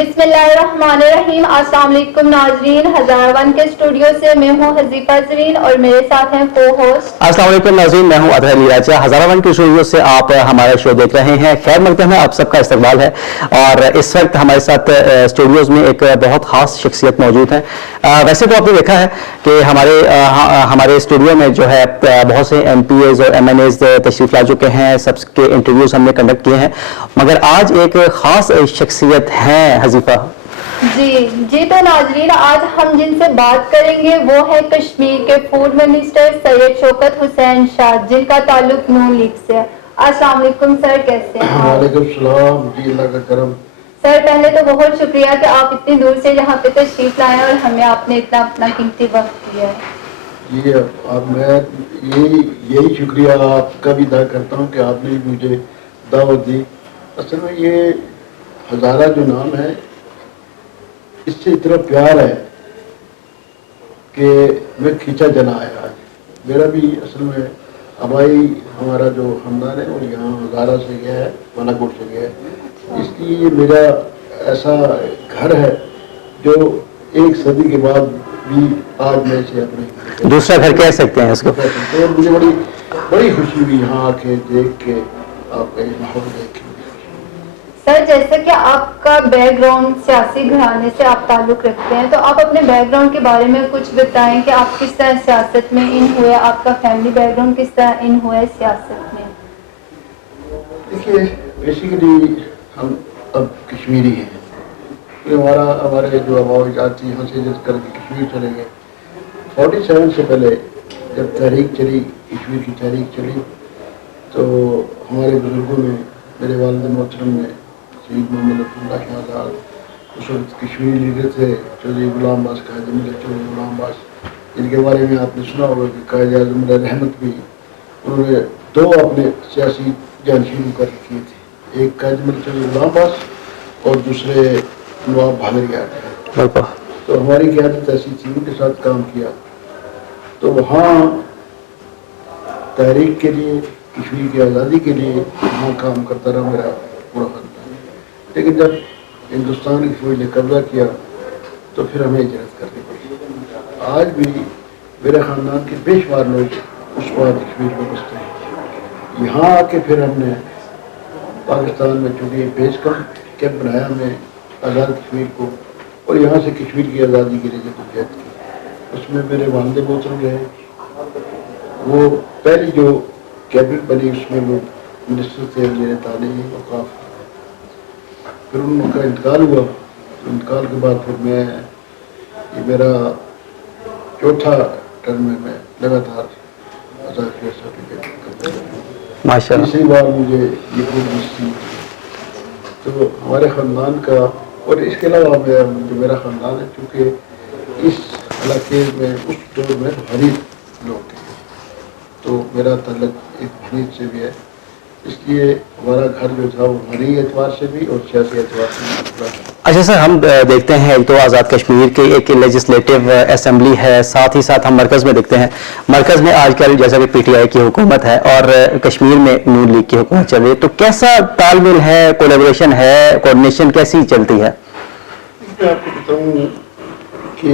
बिस्मिल्लाहिर्रहमानिर्रहीम। अस्सलाम वालेकुम नाजरीन, हज़ार वन के स्टूडियो से मैं हूँ हज़ीफ़ा ज़रीन और मेरे साथ हैं को होस्ट। अस्सलाम वालेकुम नाज़रीन, मैं हूँ अतहर लियाचा। हज़ार वन के स्टूडियो से आप हमारा शो देख रहे हैं। खैर मकदम है, आप सबका इस्तकबाल है। और इस वक्त हमारे साथ स्टूडियोज़ में एक बहुत ख़ास शख्सियत मौजूद है। वैसे तो आपने देखा है कि हमारे स्टूडियो में जो है बहुत से MPAs और MNAs तशरीफ़ ला चुके हैं, सबके इंटरव्यूज़ हमने कंडक्ट किए हैं, मगर आज एक ख़ास शख्सियत हैं हज़ीफ़ा। जी तो नाजरीन, आज हम जिनसे बात करेंगे वो है कश्मीर के फूड मिनिस्टर सैयद शौकत हुसैन शाह, जिनका ताल्लुक नून लीग से है। अस्सलाम वालेकुम सर, कैसे हैं? वालेकुम सलाम जी, अल्लाह का करम। सर पहले तो बहुत शुक्रिया कि आप इतनी दूर से यहाँ पे तशरीफ लाए और हमें आपने इतना अपना कीमती वक्त दिया है। जी अब मैं यही शुक्रिया आपका भी अदा करता हूँ कि आपने मुझे दावत दी। असल में ये हज़ारा जो नाम है, इससे इतना प्यार है कि मैं खींचा जना आया। आज मेरा भी असल में हमारी हमारा जो खानदान है वो यहाँ हज़ारा से गया है, बालाकोट से गया है, इसलिए मेरा ऐसा घर है जो एक सदी के बाद भी आज मैं इसे अपने दूसरा घर कह सकते हैं इसको। तो मुझे बड़ी खुशी हुई यहाँ आके देख के, आपका ये माहौल देख के। सर जैसे कि आपका बैकग्राउंड सियासी घराने से आप ताल्लुक रखते हैं, तो आप अपने बैकग्राउंड के बारे में कुछ बताएं कि आप किस तरह सियासत में इन हुए, आपका फैमिली बैकग्राउंड किस तरह इन हुआ है सियासत में। देखिए, बेसिकली हम अब कश्मीरी हैं। तो हमारे जो आबाई जाती यहाँ से जिस करके कश्मीर चले गए। 47 से पहले जब तहरीक चली, कश्मीर की तहरीक चली, तो हमारे बुजुर्गों में मेरे वालिद मोहतरम ने सईद मोहम्मद अब्दुल्ला शाह आज़ाद, उस वक्त कश्मीरी लीडर थे चौधरी गुलाम बास, कायद मिलत चौधरी गुलाम बास, जिनके बारे में आपने सुना होगा कि कायद आज़म रहमत भी, उन्होंने दो अपने सियासी जानशीन कर किए थे, एक कायद मिलत चौधरी गुलाम बास और दूसरे नवाब भादरिया थे। तो हमारी क़यादत ऐसी थी, उनके साथ काम किया। तो वहाँ तहरीक के लिए, कश्मीर की आज़ादी के लिए वहाँ काम करता रहा मेरा पूरा खानदान। लेकिन जब हिंदुस्तान की फौज ने कब्जा किया तो फिर हमें हिजरत करनी पड़ी। आज भी मेरे ख़ानदान के बेशुमार लोग उस बाद कश्मीर में बसते हैं। यहाँ आके फिर हमने पाकिस्तान में चूँकि बेस कैंप बनाया हमने आज़ाद कश्मीर को, और यहाँ से कश्मीर की आज़ादी के लिए जद्दोजहद की। उसमें मेरे वालिद मोहतरम रहे, वो पहली जो कैबिनेट बनी उसमें वो मिनिस्टर थे मेरे तालीम औकाफ। फिर उनका इंतकाल हुआ, तो इंतकाल के बाद फिर ये मेरा चौथा टर्म में मैं लगातार आज़ाद सर्टिफिकेट माशाअल्लाह। तीसरी बार मुझे ये पूरी, तो हमारे ख़ानदान का, और इसके अलावा जो मेरा ख़ानदान है, चूँकि इस इलाके में उस दौर में गरीब लोग थे, तो मेरा ताल्लुक एक गरीब से भी है, इसलिए हमारा घर जो था वो गरीब एतबार से भी और सियासी एतबार से भी। अच्छा सर, हम देखते हैं एक तो आज़ाद कश्मीर के एक लेजिस्लेटिव असेंबली है, साथ ही साथ हम मरकज़ में देखते हैं, मरकज़ में आजकल जैसा कि PTI की हुकूमत है और कश्मीर में नून लीग की हुकूमत चल रही है, तो कैसा तालमेल है, कोलैबोरेशन है, कोऑर्डिनेशन कैसी चलती है? मैं आपको बताऊँ कि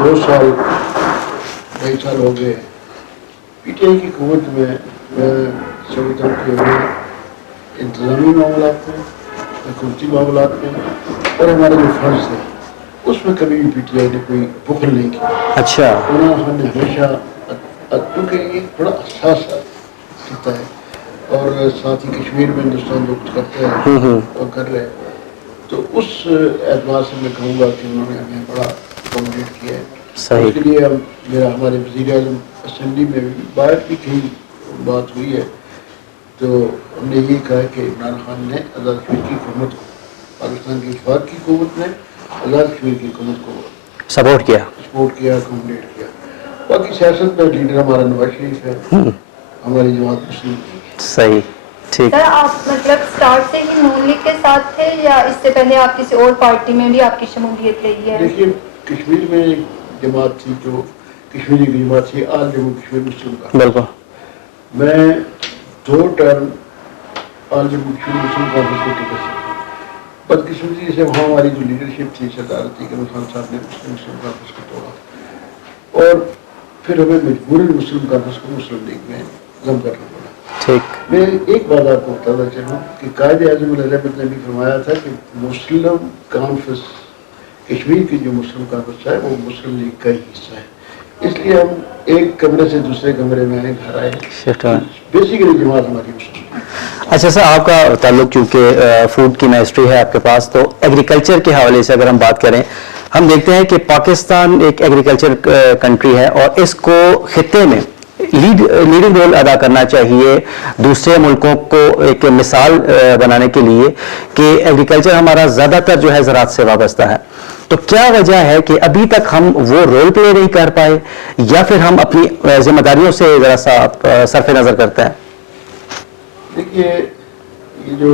2 साल 2.5 साल हो गए PTI की हुकूमत में। मैं समझता हूँ कि इंतज़ामी मामलात में, हुकूमती मामलात में और हमारे जो फंड्स थे उसमें कभी भी PTI ने कोई बुखल नहीं किया। अच्छा। उन्होंने हमेशा, क्योंकि ये बड़ा हसास होता है, और साथ ही कश्मीर में हिंदुस्तान जो कुछ करते हैं और कर रहे हैं, तो उस एतबार से मैं कहूँगा कि उन्होंने हमें बड़ा अकोमोडेट किया है। सही। उसके लिए हमारे वज़ीर-ए-आज़म असेंबली में भी बात भी कही, बात हुई है, तो हमने ये कहा कि इमरान खान ने आज़ाद कश्मीर की हुकूमत को, पाकिस्तान की वफाक की हुकूमत ने आज़ाद कश्मीर की हुकूमत को सपोर्ट किया, अकोमोडेट किया। बाकी सियासत में लीडर हमारा नवाज शरीफ है, हमारी जमात मुस्लिम। सही, ठीक। सर आप मतलब स्टार्ट से ही नून लीग के साथ थे या इससे पहले आप किसी और पार्टी में भी आपकी शमूलियत रही है? देखिए, कश्मीर में एक जमात थी जो कश्मीरी की जमात थी, आल जम्मू कश्मीर मुस्लिम का। बिल्कुल। मैं 2 टर्म आल जम्मू कश्मीर मुस्लिम कांग्रेस के टिकट से, बदकिस्मती से वहाँ हमारी जो लीडरशिप थी सदारती के खान साहब ने मुस्लिम कांग्रेस को तोड़ा और फिर हमें मजबूरन मुस्लिम कांग्रेस को मुस्लिम लीग में जम करना पड़ा। ठीक। मैं एक बात आपको बताना चाहूँ कि कायदे आज़म अलैहिस्सलाम ने भी फरमाया था कि मुस्लिम कॉन्फ्रेंस कश्मीर की जो मुस्लिम कॉन्फ्रेंस है वो मुस्लिम लीग का ही हिस्सा है, इसलिए हम एक कमरे से दूसरे कमरे में आए, घर आए। बेसिकली जमात हमारी मुस्लिम। अच्छा सर, आपका ताल्लुक चूँकि फूड की मिनिस्ट्री है आपके पास, तो एग्रीकल्चर के हवाले से अगर हम बात करें, हम देखते हैं कि पाकिस्तान एक एग्रीकल्चर कंट्री है और इसको खित्ते में लीडिंग रोल अदा करना चाहिए दूसरे मुल्कों को एक मिसाल बनाने के लिए कि एग्रीकल्चर हमारा ज़्यादातर जो है ज़राअत से वाबस्ता है। तो क्या वजह है कि अभी तक हम वो रोल प्ले नहीं कर पाए, या फिर हम अपनी जिम्मेदारियों से ज़रा सा सरफ नज़र करते हैं? देखिए, ये जो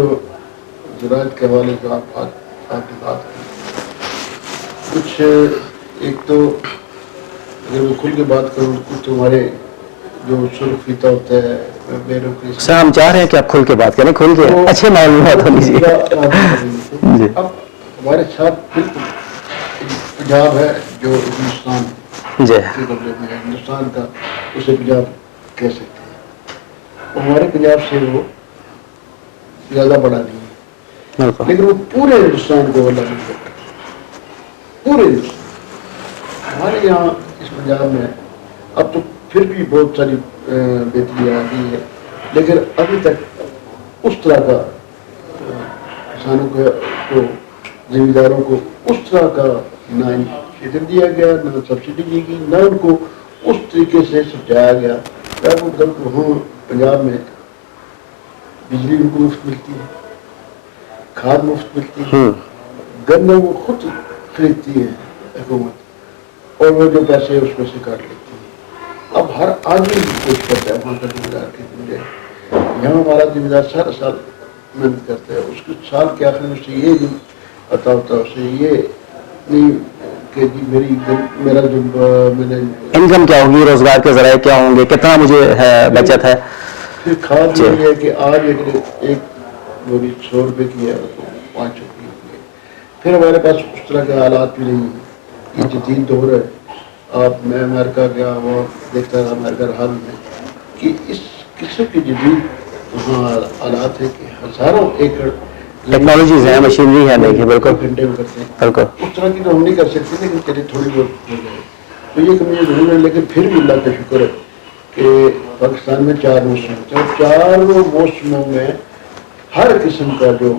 ज़राअत के हवाले से आपकी बात की, कुछ एक तो अगर मैं खुल के बात करूँ, कुछ हमारे जो सुर्ख फीता होता है मेरे को, सर हम चाह रहे हैं कि आप खुल के बात करें, खुल के अच्छे मालूमात होनी चाहिए। अब हमारे साथ बिल्कुल पंजाब है जो हिंदुस्तान जी के कब्जे में है, हिंदुस्तान का उसे पंजाब कह सकते हैं। तो हमारे पंजाब से वो ज़्यादा बड़ा नहीं है, लेकिन वो पूरे हिंदुस्तान को अल्लाह ने दिया, पूरे हिंदुस्तान। हमारे यहाँ इस पंजाब में अब तो फिर भी बहुत सारी बेहतरी आ गई है, लेकिन अभी तक उस तरह का किसानों को जिम्मेदारों को उस तरह का ना इनिशिएटिव दिया गया, ना सब्सिडी दी गई, ना उनको उस तरीके से समझाया गया। वहाँ पंजाब में बिजली उनको मुफ्त मिलती है, खाद मुफ्त मिलती है, गन्ना वो खुद खरीदती है हुकूमत, और वो जो पैसे है उसमें से काट लेती है। अब हर आदमी कोशिश करता है वहाँ का जिम्मेदार के मुझे यहाँ हमारा जिम्मेदार सारा साल मेहनत करता है, उसके साल के आखिर में उसे ये नहीं पता होता, उसे ये नहीं कि जी मेरा जो मैंने इनकम क्या होगी, रोजगार के जराए क्या होंगे, कितना मुझे बचत है। फिर खाद ये है कि आज एक बोरी 100 रुपये की है तो 5 रुपये की है। फिर हमारे पास उस तरह के हालात भी नहीं है। ये जदीद दौर है, आप मैं अमेरिका गया वो देखता रहा अमेरिका हाल में कि इस किस्म की जदीद वहाँ हालात है कि हज़ारों एकड़ टेक्नोलॉजीज है, मशीनरी है, देखिए बिल्कुल घंटे में करते हैं। बिल्कुल उस तरह की तो हम नहीं कर सकते, लेकिन चलिए थोड़ी बहुत हो जाए तो ये कमी जरूर है। लेकिन फिर भी अल्लाह का शुक्र है कि पाकिस्तान में 4 मौसम होते हैं, 4 मौसमों में हर किस्म का जो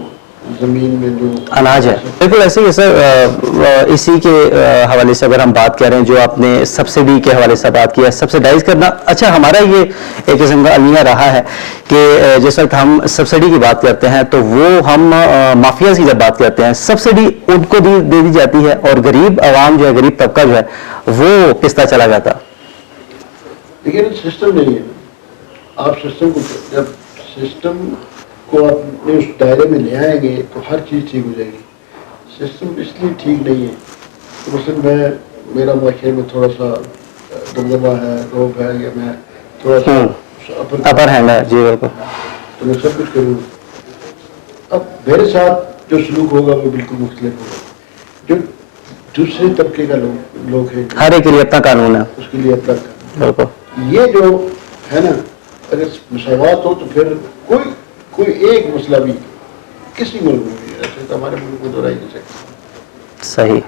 जमीन में जो अनाज है। बिल्कुल ऐसे ही सर, इसी के हवाले से अगर हम बात करें, जो आपने सब्सिडी के हवाले से बात किया, सब्सिडाइज करना, अच्छा हमारा ये एक किस्म का अलमिया रहा है कि जिस वक्त हम सब्सिडी की बात करते हैं तो वो हम माफियाज की जब बात करते हैं, सब्सिडी उनको दे दी जाती है और गरीब आवाम जो है, गरीब तबका जो है वो पिसता चला जाता। लेकिन सिस्टम नहीं है। आप सिस्टम को जब सिस्टम को अपने उस दायरे में ले आएंगे तो हर चीज़ ठीक हो जाएगी। सिस्टम इसलिए ठीक नहीं है तो मतलब मेरा माशरे में थोड़ा सा दबदबा है, रोब है, या मैं थोड़ा सा अपर हैंड है, जी बिल्कुल, तो मैं सब कुछ करूँगा। अब मेरे साथ जो सलूक होगा वो बिल्कुल मुख्तलिफ होगा। जो दूसरे तबके का लोग हैं, हर एक के लिए अपना कानून है, उसके लिए अपना बिल्कुल। ये जो है ना, अगर मसावत हो तो फिर कोई एक मसला भी किसी मुल्क में नहीं रहता, तो हमारे मुल्क में दोहराई नहीं सकता। सही।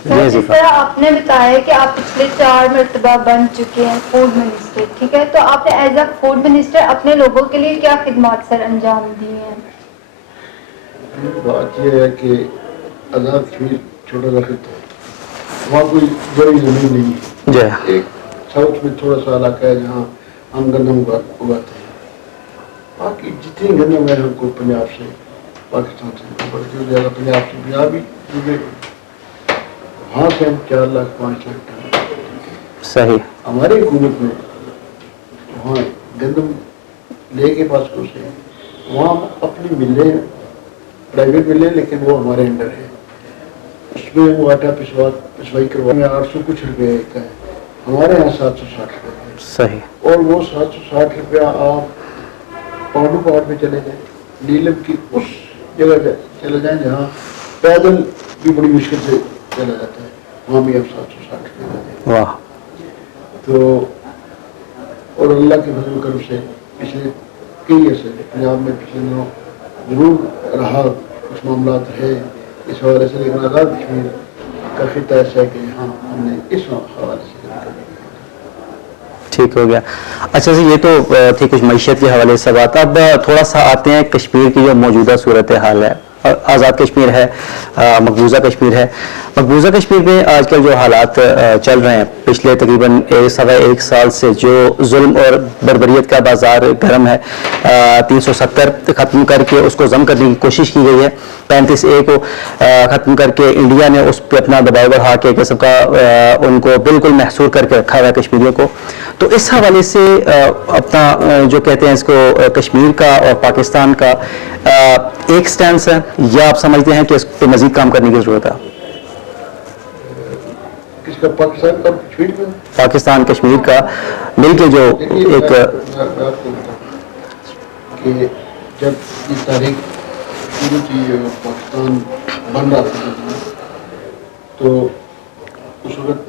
सर, जिस तरह आपने बताया कि आप पिछले 4 मरतबा बन चुके हैं फूड मिनिस्टर, ठीक है, तो आपने एज अ फूड मिनिस्टर अपने लोगों के लिए क्या खिदमत सर अंजाम दी हैं? बात यह है कि आज़ाद कश्मीर छोटा सा खिता है, वहाँ कोई बड़ी ज़मीन नहीं है। एक साउथ में थोड़ा सा इलाका है जहाँ हम गंदम उगाते हैं, बाकी जितनी गंदम है हमको पंजाब से, पाकिस्तान से बल्कि ज़्यादा पंजाब से, पंजाबी वहाँ से हम 4 लाख 5 लाख टन। सही। हमारी हुकूमत में वहाँ गंदम लेके पास को से वहाँ अपनी मिलें, प्राइवेट मिलें, लेकिन वो हमारे अंडर है। उसमें वो आटा पिसवाई करवाने 800 कुछ रुपये का है, हमारे यहाँ 760 रुपये। सही। और वो 760 रुपया आप पाउंडू पहाड़ पे चले जाए, नीलम की उस जगह चले जाएं जहाँ पैदल भी बड़ी मुश्किल से चला जाता है, वहाँ भी आप 760 रुपये दें। वाह। तो और अल्लाह के फजल करम से पिछले कई ऐसे पंजाब में पिछले दिनों जरूर रहा कुछ मामला है इस हवाले से, लेकिन आज़ाद कश्मीर का खिता ऐसा है कि यहाँ हमने इस हवाले से ठीक हो गया। अच्छा जी, ये तो थी कुछ मईशत के हवाले से बात। अब थोड़ा सा आते हैं कश्मीर की जो मौजूदा सूरत हाल है। आज़ाद कश्मीर है, मकबूजा कश्मीर है। मकबूजा कश्मीर में आजकल जो हालात चल रहे हैं, पिछले तकरीबन 1 साल से जो जुल्म और बर्बरियत का बाजार गर्म है, 370 ख़त्म करके उसको जम करने की कोशिश की गई है। 35A को ख़त्म करके इंडिया ने उस पर अपना दबाव बढ़ा के किस्म का उनको बिल्कुल महसूर करके रखा हुआ है कश्मीरियों को। तो इस हवाले से अपना जो कहते हैं इसको कश्मीर का और पाकिस्तान का एक स्टैंड है, या आप समझते हैं कि इस पर मजीद काम करने की ज़रूरत है? किसका, पाकिस्तान का कश्मीर का? पाकिस्तान कश्मीर का मिलके जो एक मैं आपको बताऊं कि जब ये तारीख शुरू थी और पाकिस्तान बन रहा था तो उस वक्त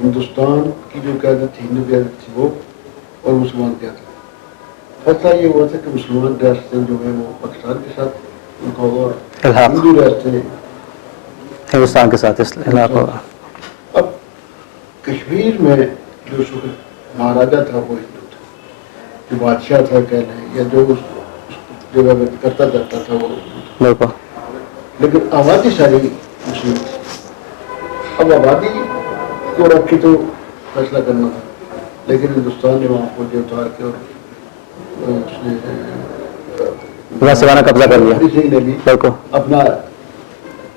हिंदुस्तान की जो क़यादत थी, हिंदू क़यादत थी वो, और मुसलमान क़यादत। फैसला ये हुआ था कि मुसलमान रियासतें जो है वो पाकिस्तान के साथ उनका, और हिंदू रियासतें हिंदुस्तान के साथ इस्लाम होगा। अब कश्मीर में जो महाराजा था वो हिंदू था, जो बादशाह था कह लें, या जो उस जगह में करता करता था वो हिंदू था, लेकिन आबादी सारी मुस्लिम थी। अब आबादी को रख के तो फैसला करना था, लेकिन हिंदुस्तान ने वहाँ फौजें उतार के और उसने कब्जा कर लिया। सिंह ने भी बिल्कुल अपना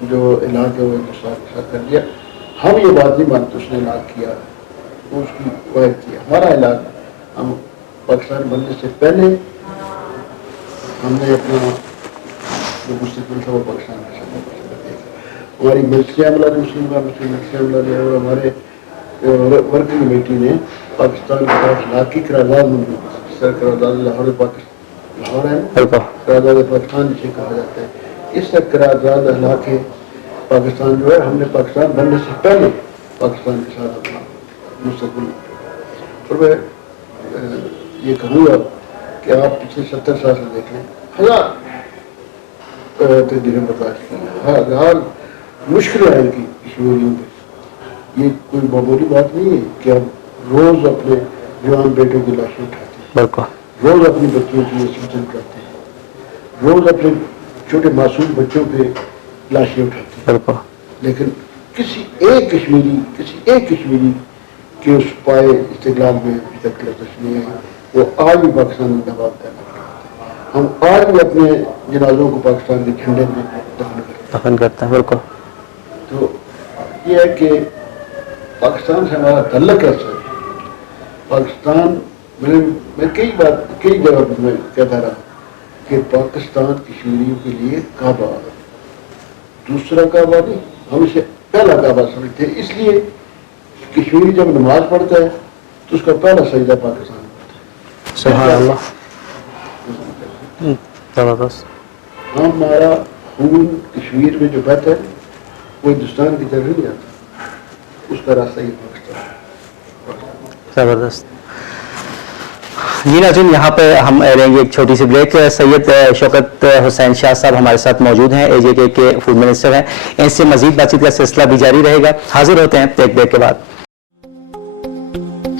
जो ऐलान है वो हिंदुस्तान के साथ कर दिया। हम ये बात नहीं मानते उसने ऐलान किया, वो उसकी वायद किया। हमारा ऐलान, हम पाकिस्तान बनने से पहले हमने अपना जो मुस्तकबिल था वो पाकिस्तान के साथ देखा। हमारी मिलिट्री अमला ने, मुस्लिम मिलिट्री अमला ने और हमारे वर्किंग कमेटी ने पाकिस्तान के साथ लाकी करारदाद मंजूर की। सर करारदाद लाहौर लाहौर है, करारदाद पाकिस्तान जिसे कहा जाता है। इस करारदाद हला के पाकिस्तान जो है, हमने पाकिस्तान बनने से पहले पाकिस्तान के साथ अपना मुस्तकबिल। और मैं ये कहूँगा कि आप पिछले 70 साल से देख लें, 1000 तकदीरें बर्दाश्त की, 1000 मुश्किलें आई की कश्मीरियों पे। ये कोई मामूली बात नहीं है कि हम रोज अपने जवान बेटों की लाशें उठाते हैं, रोज अपनी बच्चियों की सूचन करते हैं, रोज अपने छोटे मासूम बच्चों पे लाशें उठाते हैं, लेकिन किसी एक कश्मीरी के उस पाए इस्तिक़लाल में अभी तक लफ्ज़ नहीं आई। वो आज भी पाकिस्तान में दबाव करना चाहते हैं। हम आज भी अपने जनाजों को पाकिस्तान के झंडे में दफन करते हैं। बिल्कुल। तो ये है कि पाकिस्तान से हमारा तल्लक ऐसा है। पाकिस्तान, मैं कई जगह पर मैं कहता रहा कि पाकिस्तान कश्मीरियों के लिए काबा, दूसरा काबा नहीं, हम इसे पहला काबा समझते हैं। इसलिए कश्मीरी जब नमाज पढ़ता है तो उसका पहला सजदा पाकिस्तान में होता है। सुभान अल्लाह, जबरदस्त। हमारा खून कश्मीर में जो बहता है वो हिंदुस्तान की तरफ नहीं जाता, उसका रास्ता ये पाकिस्तान। जबरदस्त। जी नाज़रीन, यहाँ पे हम लेंगे एक छोटी सी ब्रेक। सैयद शौकत हुसैन शाह साहब हमारे साथ मौजूद हैं, AJK के फूड मिनिस्टर हैं। इनसे मजीद बातचीत का सिलसिला भी जारी रहेगा। हाजिर होते हैं एक ब्रेक के बाद।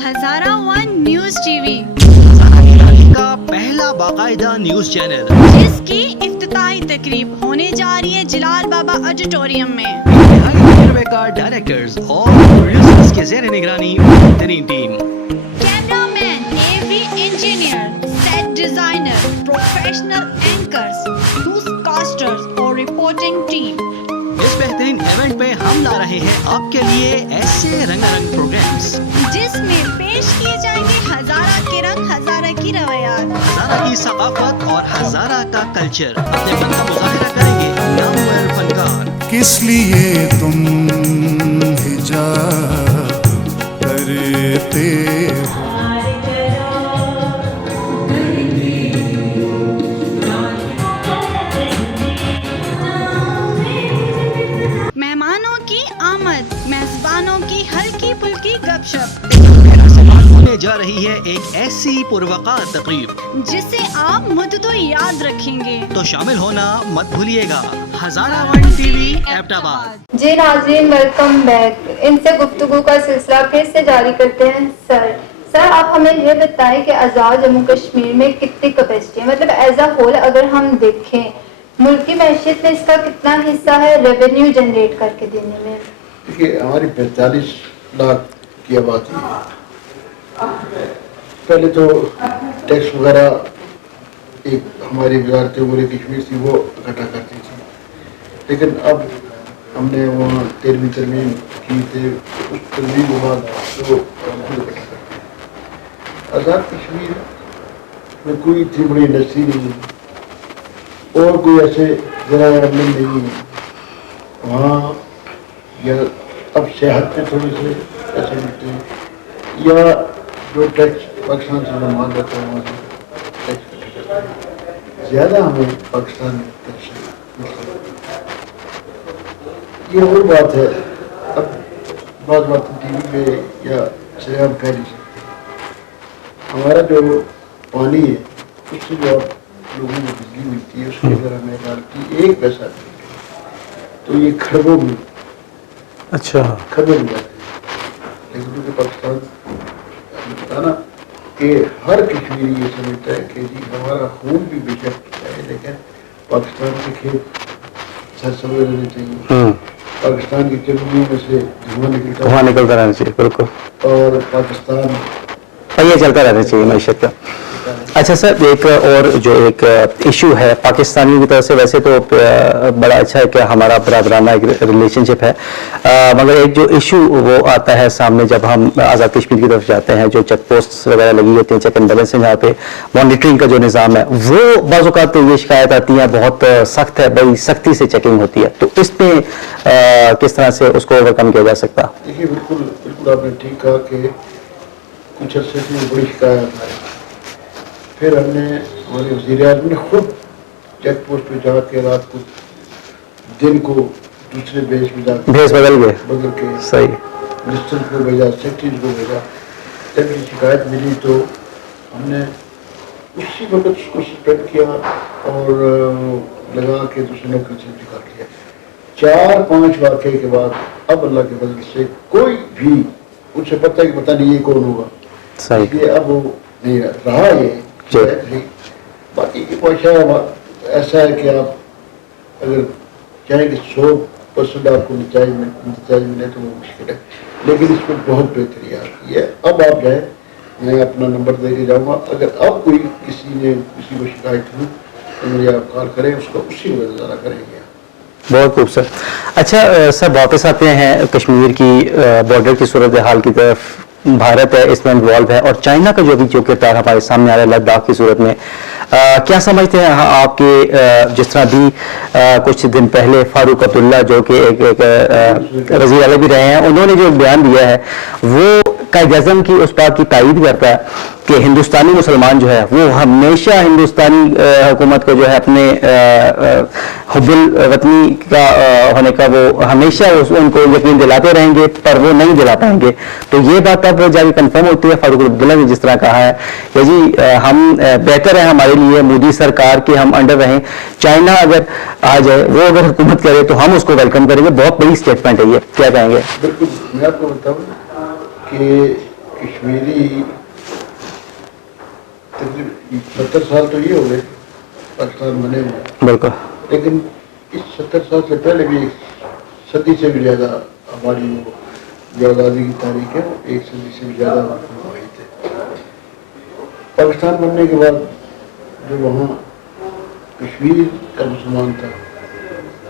हज़ारा वन न्यूज़ टीवी का पहला बाकायदा न्यूज़ चैनल, जिसकी इफ्तिताही तकरीब होने जा रही है जलाल बाबा ऑडिटोरियम में। तजुर्बेकार डायरेक्टर्स और प्रोड्यूसर्स के ज़ेर निगरानी बेहतरीन team, cameraman, AV engineer, set designer, professional anchors, news casters और रिपोर्टिंग टीम। इस बेहतरीन इवेंट पे हम ला रहे हैं आपके लिए ऐसे रंगारंग प्रोग्राम्स जिसमें पेश किए जाएंगे हज़ारा के रंग, हज़ारा की रवायात, हज़ारा की सकाफत और हज़ारा का कल्चर। अपने फन का मुजाहिरा करेंगे नामवर फनकार। किस लिए तुम हिजाब करते हो? जा रही है एक ऐसी पुरवकार तकरीब जिसे आप मुद्दतों याद रखेंगे। तो शामिल होना मत भूलिएगा। हजारा वन टीवी एबटाबाद। जी नाज़रीन, वेलकम बैक। इनसे गुफ्तगू का सिलसिला फिर से जारी करते हैं। सर आप हमें ये बताएं कि आज़ाद जम्मू कश्मीर में कितनी कैपेसिटी है, मतलब एज अ होल अगर हम देखें मुल्क की मैशियत में इसका कितना हिस्सा है रेवेन्यू जनरेट करके देने में? देखिए हमारी 45 लाख की आबादी है। पहले तो टैक्स वगैरह एक हमारी वजारत उमूर कश्मीर थी वो इकट्ठा करती थी, लेकिन अब हमने वहाँ 13वीं तरमीम की थी, उस तरमीम के बाद वो इकट्ठा करते हैं। आज़ाद कश्मीर में कोई इतनी बड़ी इंडस्ट्री नहीं है और कोई ऐसे ज़रा नहीं है वहाँ, या अब सेहत पे थोड़े से पैसे मिलते हैं या जो टैक्स पाकिस्तान से जो माल जाता है वहाँ से टैक्स इकट्ठा करते हैं, ज़्यादा हमें पाकिस्तान में टैक्स मिलता है। ये और बात है, अब बात टीवी पे या से हम कह नहीं सकते। हमारा जो पानी है उससे जो लोगों को बिजली मिलती है उसके अगर हमें डालती एक पैसा तो ये खरबों में खरबों में जाते हैं। लेकिन क्योंकि पाकिस्तान बताना कि हर कश्मीरी ये समझता है कि जी हमारा खून भी बेशक है, लेकिन पाकिस्तान के खेत सरसब्ज रहने चाहिए, पाकिस्तान की चमनियों में से धुआं निकलता रहना चाहिए, बिल्कुल, और पाकिस्तान ये चलता रहना चाहिए मैशत का। अच्छा सर, एक और जो एक इशू है पाकिस्तानियों की तरफ से, वैसे तो बड़ा अच्छा है कि हमारा बराबराना एक रिलेशनशिप है, मगर एक जो इशू वो आता है सामने जब हम आज़ाद कश्मीर की तरफ जाते हैं, जो चेक पोस्ट वगैरह लगी होती हैं, चेक एंड बैलेंस है, जहाँ पे मॉनिटरिंग का जो निज़ाम है वो बाज़ औक़ात तो ये शिकायत आती है बहुत सख्त है, बड़ी सख्ती से चेकिंग होती है, तो इसमें किस तरह से उसको ओवरकम किया जा सकता? देखिए बिल्कुल आपने ठीक कहा कि कुछ अर्से से बड़ी शिकायत आई, फिर हमने हमारे वज़ीर-ए-आज़म ने खुद चेक पोस्ट पे जाके रात को दिन को दूसरे बेस में जाकर भेस बदल के सही मिनिस्टर को भेजा, सेक्रेटरी को भेजा। जब ये शिकायत मिली तो हमने उसी वक्त उसको सस्पेंड किया और लगा के दूसरे नौकरी से निकाल लिया। 4-5 वाक़े के बाद अब अल्लाह के फजल से कोई भी उसे पता है कि पता नहीं ये कौन होगा, इसलिए अब वो नहीं रहा ये नहीं। बाकी की पॉइंट ऐसा है कि आप अगर चाहें कि 100% आपको नतीजा मिले तो वो मुश्किल है, लेकिन इसमें बहुत बेहतरी आ रही है। अब आप जाए, मैं अपना नंबर दे के जाऊँगा, अगर अब कोई किसी को शिकायत हुई तो मुझे आप कॉल करें, उसका उसी में गुजारा करेंगे। बहुत खूब सर। अच्छा सर, वापस आते हैं कश्मीर की बॉर्डर की सूरत हाल की तरफ। भारत है इसमें इन्वॉल्व है और चाइना का जो किरदार हमारे सामने आ रहा है लद्दाख की सूरत में, क्या समझते हैं आपके जिस तरह भी कुछ दिन पहले फारूक अब्दुल्ला जो कि एक वज़ीर आला भी रहे हैं, उन्होंने जो बयान दिया है वो कायद-ए-आज़म की उस बात की तायीद करता है कि हिंदुस्तानी मुसलमान जो है वो हमेशा हिंदुस्तानी हुकूमत को जो है अपने हुब्बुल वतनी का होने का वो हमेशा उनको यकीन दिलाते रहेंगे, पर वो नहीं दिला पाएंगे। तो ये बात अब जाके कंफर्म होती है फारूक अब्दुल्ला ने जिस तरह कहा है कि जी हम बेहतर है हमारे लिए मोदी सरकार के हम अंडर रहें, चाइना अगर आ जाए वो अगर हुकूमत करे तो हम उसको वेलकम करेंगे। बहुत बड़ी स्टेटमेंट है ये, क्या कहेंगे? बिल्कुल, मैं आपको बताऊँ कि कश्मीरी 70 साल तो ये हो गए पाकिस्तान बने हुए, बिल्कुल, लेकिन इस 70 साल से पहले भी सदी से भी ज़्यादा हमारी जो आज़ादी की तारीख है वो 1 सदी से भी ज़्यादा हुए थे। पाकिस्तान बनने के बाद जो वहाँ कश्मीर का मुसलमान था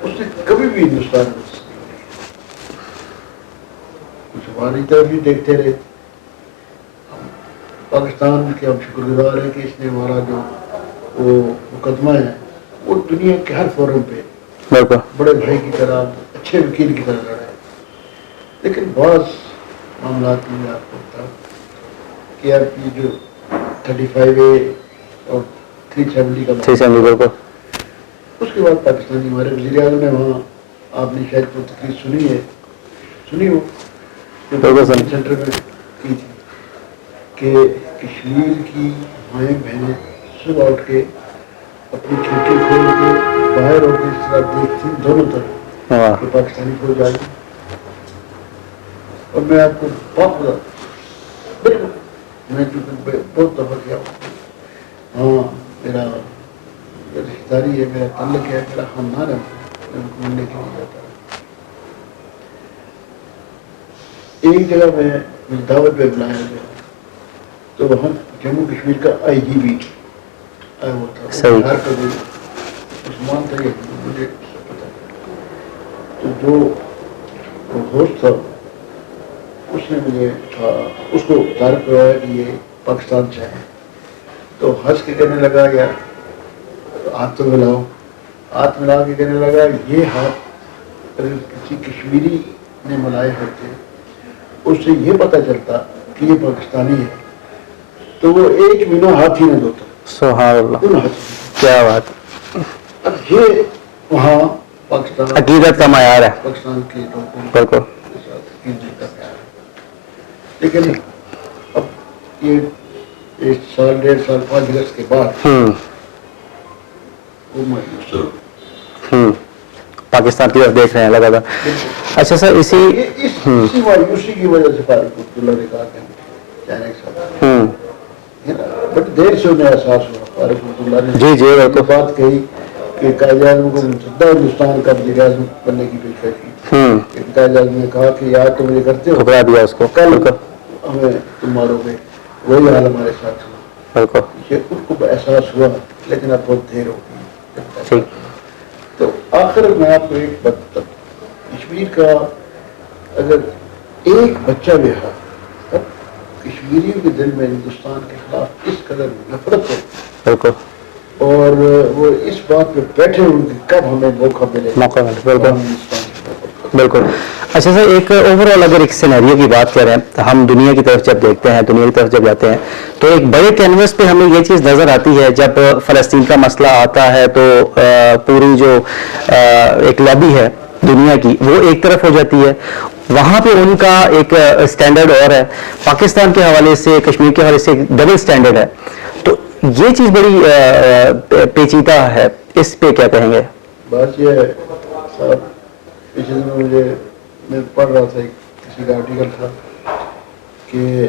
उसने कभी भी हिंदुस्तान में कुछ हमारी तरफ भी देखते रहे। पाकिस्तान के हम शुक्रगुजार हैं कि इसने हमारा जो वो मुकदमा है वो दुनिया के हर फोरम पे बड़े भाई की तरह, अच्छे वकील की तरह लड़ा है। लेकिन बहुत मामला में आपको बताऊँ कि आपकी जो 35A और 370 का 370 उसके बाद पाकिस्तानी हमारे वज़ीर-ए-आज़म ने वहाँ, आपने शायद तो तकरीर सुनी हो, सेंटर में की थी। کہ کشمیر کی مائیں بہنیں صبح اٹھ کے اپنی کھڑکی کھول کے باہر ہو کے اس طرح دیکھتی دونوں طرف واہ کہ پاکستانی فوج آئی. اور میں آپ کو بہت بتا بالکل میں چونکہ بہت دفعہ کیا ہاں میرا رشتہ داری ہے, میرا تعلق ہے, میرا خاندان ہے, میں گھومنے کے لیے جاتا ہوں. ایک جگہ میں دعوت پہ بلایا گیا تو وہاں جموں کشمیر کا آئی جی بھی آیا ہوا تھا. صحیح. بہار کا جو مسلمان تھا یہ مجھے پتا. تو جو ہوسٹ تھا اس نے مجھے کہا, اس کو تعارف کروایا کہ یہ پاکستان سے ہے. تو ہنس کے کہنے لگا یار ہاتھ تو ملاؤ. ہاتھ ملا کے کہنے لگا یہ ہاتھ اگر کسی کشمیری نے ملائے ہوتے اس سے یہ پتہ چلتا کہ یہ پاکستانی ہے تو وہ ایک مہینہ ہاتھ ہی نہ دھوتا. سبحان اللہ, ان ہاتھ کیا بات, اب یہ وہاں پاکستان عقیدت کا معیار ہے. پاکستان کے لوگوں بالکل. کے ساتھ عقیدت کا معیار ہے. لیکن اب یہ ایک سال 1.5 سال 5 اگست کے بعد وہ مایوس پاکستان کی طرف دیکھ رہے ہیں لگاتار. اچھا سر, اسی اسی مایوسی کی وجہ سے فاروق عبداللہ نے کہا کہ جانے کے ساتھ بڑی دیر سے انہیں احساس ہوا. فاروق عبداللہ نے جی جی یہ بات کہی کہ قائد اعظم کو منصدہ ہندوستان کا وزیر اعظم بننے کی پیشکش کی. قائد اعظم نے کہا کہ یار تم یہ کرتے ہو, ٹھکرا دیا اس کو. کل ہمیں تم مارو گے. وہی حال ہمارے ساتھ ہوا. بالکل یہ ان کو احساس ہوا لیکن اب بہت دیر ہو گئی. تو آخر میں آپ کو ایک بات بتا, کشمیر کا اگر ایک بچہ بھی ہے اب کشمیریوں کے دل میں ہندوستان کے خلاف اس قدر نفرت ہے بالکل, اور وہ اس بات پہ بیٹھے ہوئے کہ کب ہمیں موقع ملے. بالکل بالکل. اچھا سر, ایک اوور آل اگر ایک سینیریو کی بات کریں تو ہم دنیا کی طرف جب دیکھتے ہیں, دنیا کی طرف جب جاتے ہیں تو ایک بڑے کینوس پہ ہمیں یہ چیز نظر آتی ہے جب فلسطین کا مسئلہ آتا ہے تو پوری جو ایک لابی ہے دنیا کی وہ ایک طرف ہو جاتی ہے. وہاں پہ ان کا ایک سٹینڈرڈ اور ہے, پاکستان کے حوالے سے کشمیر کے حوالے سے ڈبل سٹینڈرڈ ہے. تو یہ چیز بڑی پیچیدہ ہے, اس پہ کیا کہیں گے؟ بات یہ ہے صاحب, پچھلے دنوں میں پڑھ رہا تھا کسی کا آرٹیکل تھا کہ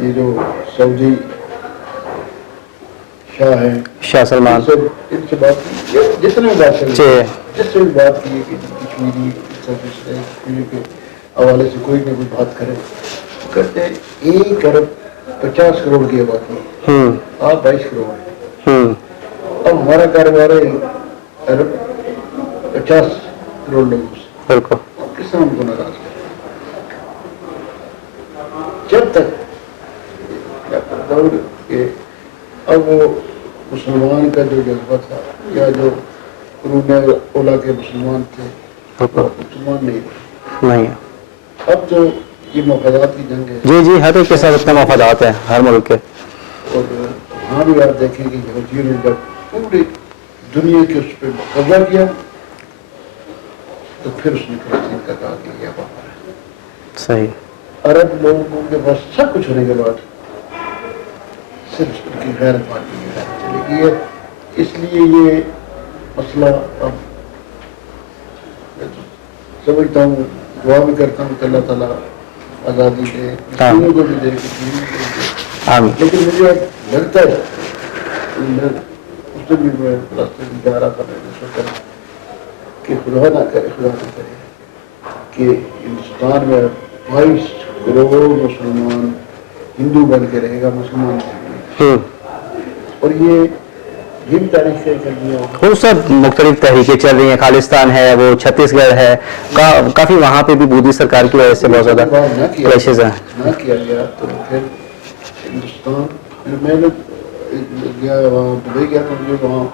یہ جو سعودی شاہ ہیں شاہ سلمان, ان سے بات کی, جتنے بھی بات کری جس سے بھی بات کی کہ کشمیری کشمیری کے حوالے سے کوئی نہ کوئی بات کرے, کہتے ہیں 1 ارب 50 کروڑ کی آبادی, آپ 22 کروڑ ہیں. اب ہمارا کاروبار ہے 1 ارب 50 کروڑ لوگوں سے. بالکل, کس طرح ہم کو ناراض کریں؟ جب تک کہ اب وہ مسلمان کا جو جذبہ تھا یا جو قرون اولا کے مسلمان تھے وہ مسلمان نہیں ہے. اب تو یہ مفادات کی جنگ ہے. جی جی, ہر ایک کے ساتھ اپنے مفادات ہیں ہر ملک کے. اور وہاں بھی آپ دیکھیں کہ یہودیوں نے جب پوری دنیا کے اس پہ قبضہ کیا تو پھر اس نے فلسطین کا کہا کہ یہ ہمارا ہے. صحیح. عرب لوگوں کے پاس سب کچھ ہونے کے بعد صرف ان کی غیرت ماننے کی غیرت چلی گئی ہے. اس لیے یہ مسئلہ اب سمجھتا ہوں, دعا بھی کرتا ہوں کہ اللہ تعالیٰ آزادی دے, مسلموں کو بھی دے, کشمیریوں کو بھی دے. لیکن مجھے لگتا ہے اس سے بھی میں راستے میں جا رہا تھا, میں نے سوچا کہ خدا نہ کرے کہ ہندوستان میں 22 کروڑ مسلمان ہندو بن کے رہے گا, مسلمان اور یہ بھی تاریخیں چل رہی ہیں. وہ سب مختلف تحریکیں چل رہی ہیں, خالستان ہے, وہ چھتیس گڑھ ہے, کافی وہاں پہ بھی مودی سرکار کی وجہ سے بہت زیادہ کلیشز ہیں. نہ کیا گیا تو پھر ہندوستان, میں نے گیا وہاں دبئی گیا تو مجھے وہاں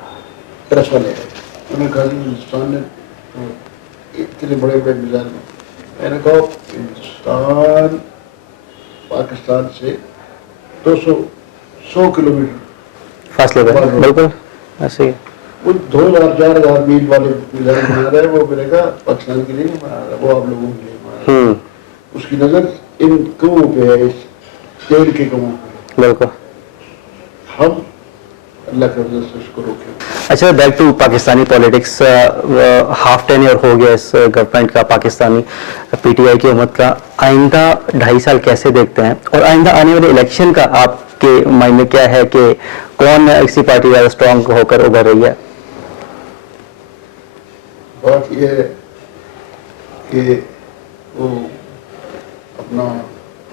پریس والے آئے, انہوں نے کہا کہ ہندوستان نے اتنے بڑے بڑے میزائل, میں نے کہا ہندوستان پاکستان سے 100 کلومیٹر فاصلے پر, بالکل ایسے ہی. وہ 2000-4000 میل والے میزائل بنا رہے ہیں, وہ میرے کہا پاکستان کے لیے نہیں بنا رہا, وہ آپ لوگوں کے لیے بنا رہا ہے. اس کی نظر ان قوموں پہ ہے, اس तेल के कमाओ पे। बिल्कुल। हम अल्लाह के वजह से उसको रोके। अच्छा, back to Pakistani politics, half tenure हो गया इस गवर्नमेंट का, पाकिस्तानी पीटीआई की हुकूमत का। आइंदा 2.5 साल कैसे देखते हैं, और आइंदा आने वाले इलेक्शन का आपके माइंड में क्या है कि कौन इसी पार्टी ज़्यादा स्ट्रॉन्ग होकर उभर रही है? बात यह है कि वो अपना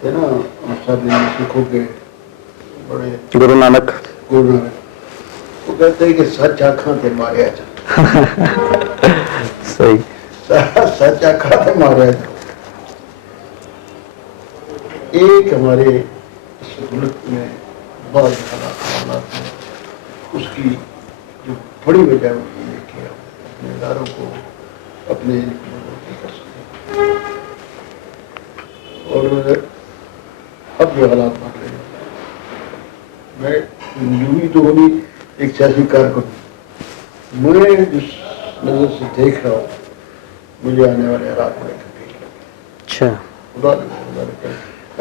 है ना, सारे सिखों के बड़े गुरु नानक गुरु नानक, वो कहते हैं कि सच आँखों से मारे जा। सही। सच आँखों से मारे जा। एक हमारे इस मुल्क में बहुत हालात में उसकी जो बड़ी वजह होती है कि हम अपने इदारों को अपने नहीं कर सकते, और अब जो हालात बन रहे हैं, मैं यूं ही तो होनी एक सियासी कारकुन, मैं जिस नजर से देख रहा हूँ, मुझे आने वाले हालात बड़े गंभीर लगे। अच्छा। खुदा ने कहा,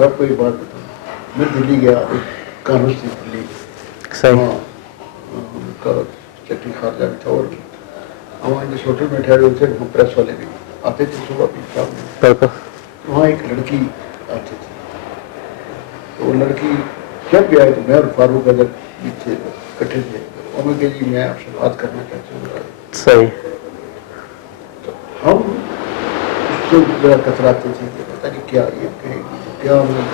आपको एक बात बताऊँ, मैं दिल्ली गया, कानून से दिल्ली, सही। उनका सेक्रेटरी खारजा भी था, और हमारे जिस होटल में ठहरे हुए थे, वो प्रेस वाले भी आते थे सुबह भी शाम में। बिल्कुल। वहाँ एक लड़की आती थी, तो वो लड़की जब भी आए तो मैं और फारूक अगर पीछे इकट्ठे थे, और मैं कही मैं आपसे बात करना चाहती हूँ। सही। तो हम उससे जरा कतराते थे कि पता नहीं क्या ये कहेगी, क्या मैं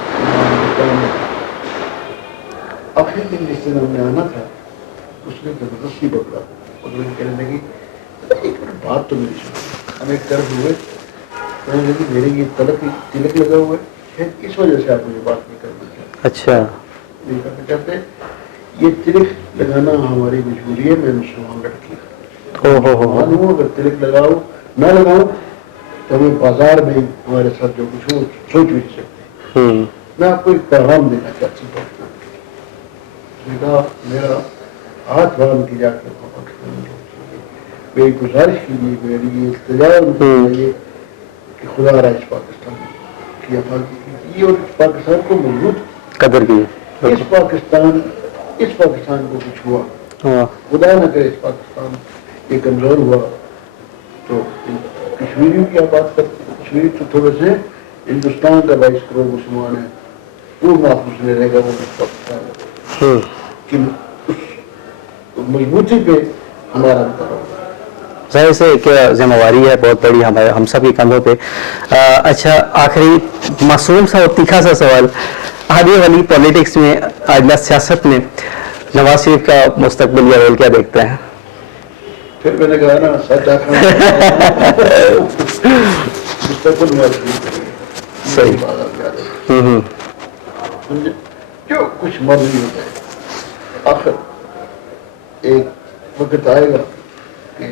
आखिर दिन जिस दिन हमने आना था, उसने जबरदस्ती पकड़ा, और मुझे कहने लगी एक मिनट बात तो मेरी सुनो। हम एक तरफ हुए, कहने लगी मेरे ये तिलक लगा हुआ है, शायद इस वजह से आप मुझे बात नहीं करना चाहते। अच्छा। नहीं करना चाहते, ये तिलक लगाना हमारी मजबूरी है, मैं मुसलमान लड़की हूँ, अगर तिलक लगाओ ना लगाओ तो हमें बाजार में हमारे साथ जो कुछ हो सोच भी नहीं सकते। मैं आपको एक पैगाम देना चाहती हूँ, मेरा हाथ बांध के जाकर मेरी गुजारिश की लिए, मेरी ये इल्तिजा चाहिए कि खुदा रहा इस पाकिस्तान की हिफाजत की और इस पाकिस्तान को मजबूत कदर की। इस पाकिस्तान को कुछ हुआ, खुदा न करे इस पाकिस्तान ये कमजोर हुआ तो कश्मीरियों की आप बात करते हैं, कश्मीरी तो थोड़े से हिंदुस्तान का 22 करोड़ मुसलमान है, वो महफूज नहीं रहेगा वो इस पाकिस्तान कि उस मजबूती पे हमारा अंतर होगा। जाहिर से एक जिम्मेवारी है बहुत बड़ी हमारे हम सब के कंधों पे। अच्छा, आखिरी मासूम सा और तीखा सा सवाल, आने वाली पॉलिटिक्स में, आइंदा सियासत में नवाज शरीफ का मुस्तकबिल या रोल क्या देखते हैं? फिर मैंने कहा ना सच आखिर मुस्तकबिल नवाज शरीफ। सही। जो कुछ मर्जी हो जाए, आखिर एक वक्त आएगा कि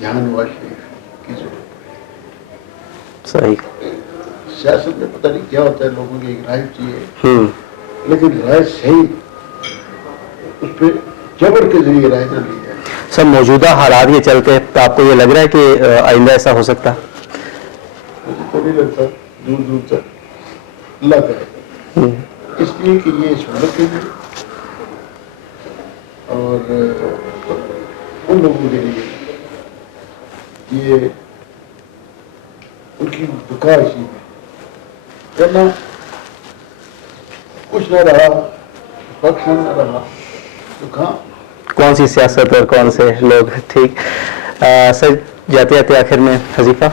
यहाँ नवाज शरीफ की जरूरत। सही। सियासत में पता नहीं क्या होता है, लोगों की एक राय चाहिए, लेकिन राय सही, उस पर जबर के जरिए राय ना ली जाए। सब मौजूदा हालात के चलते तो आपको ये लग रहा है कि आइंदा ऐसा हो सकता? मुझे तो नहीं लगता, दूर दूर तक अल्लाह करे, इसलिए कि ये इस मुल्क के लिए और उन लोगों के लिए ये उनकी बका इसी में करना, कुछ न रहा, पक्ष न रहा तो कहाँ कौन सी सियासत और कौन से लोग। ठीक। सर, जाते जाते आखिर में हजीफा,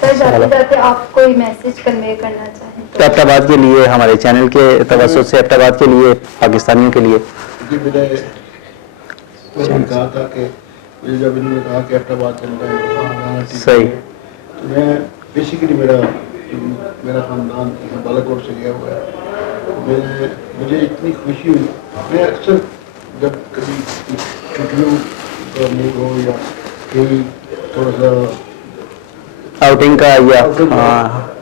सर जाते जाते आप कोई मैसेज कन्वे करना चाहें तो? एबटाबाद के लिए, हमारे चैनल के तवज्जुह से, एबटाबाद के लिए, पाकिस्तानियों के लिए। मैंने कहा था कि मुझे जब इन्होंने कहा कि एबटाबाद चल रहा है, सही। तो मैं बेसिकली मेरा खानदान बालाकोट से गया हुआ है, मुझे इतनी खुशी हुई। मैं अक्सर जब कभी छुट्टियों का मूड हो या कहीं थोड़ा सा आउटिंग का या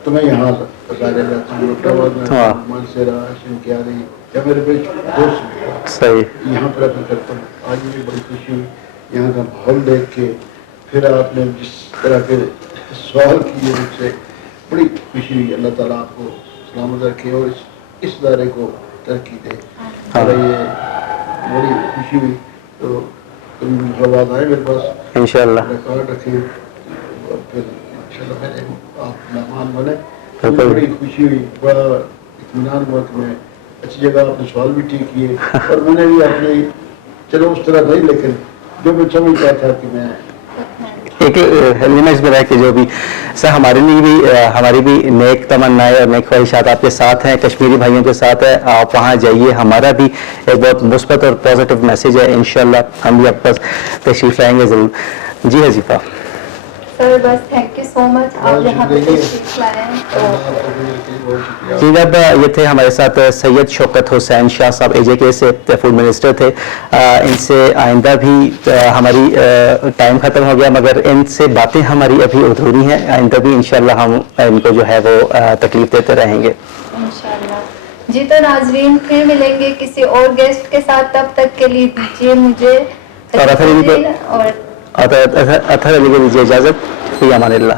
तो मैं यहाँ सारे जाता हूँ, एबटाबाद में मानसेरा, शिमकियारी या मेरे कुछ दोस्त सही यहाँ प्रेफर करता हूँ। आज मुझे बड़ी खुशी हुई यहाँ का माहौल देख के, फिर आपने जिस तरह के सवाल किए मुझसे, बड़ी खुशी हुई। अल्लाह ताला आपको सलामत रखे और इस इस इदारे को तरक्की दे। हाँ। और ये बड़ी खुशी हुई, तो तुम जवाब आए मेरे पास, इंशाल्लाह रिकॉर्ड रखे, और फिर इंशाल्लाह मेरे आप मेहमान बने। बिल्कुल। बड़ी खुशी हुई, बड़ा इत्मीनान हुआ कि मैं अच्छी जगह आपने सवाल भी ठीक किए, और मैंने भी अपने, चलो उस तरह नहीं, लेकिन जो मैं समझता था कि मैं एक लिमिट्स में रह के जो भी सर हमारे लिए भी हमारी भी नेक तमन्नाएं और नेक ख्वाहिशात आपके साथ हैं, कश्मीरी भाइयों के साथ है। आप वहाँ जाइए, हमारा भी एक बहुत मुस्बत और पॉजिटिव मैसेज है। इंशाल्लाह हम भी आपके पास तशरीफ लाएंगे ज़रूर। जी हजीफा सर बस थैंक यू सो मच, आप यहाँ पे तशरीफ लाए। तो बहुत शुक्रिया। जी, जब ये थे हमारे साथ सैयद शौकत हुसैन शाह साहब AJK से फूड मिनिस्टर थे। इनसे आइंदा भी हमारी टाइम ख़त्म हो गया, मगर इनसे बातें हमारी अभी अधूरी हैं। आइंदा भी इंशाल्लाह हम इनको जो है वो तकलीफ देते रहेंगे इंशाल्लाह। जी तो नाजरीन, फिर मिलेंगे किसी और गेस्ट के साथ, तब तक के लिए दीजिए मुझे और अथर अली को दीजिए इजाज़त। फी अमानिल्लाह।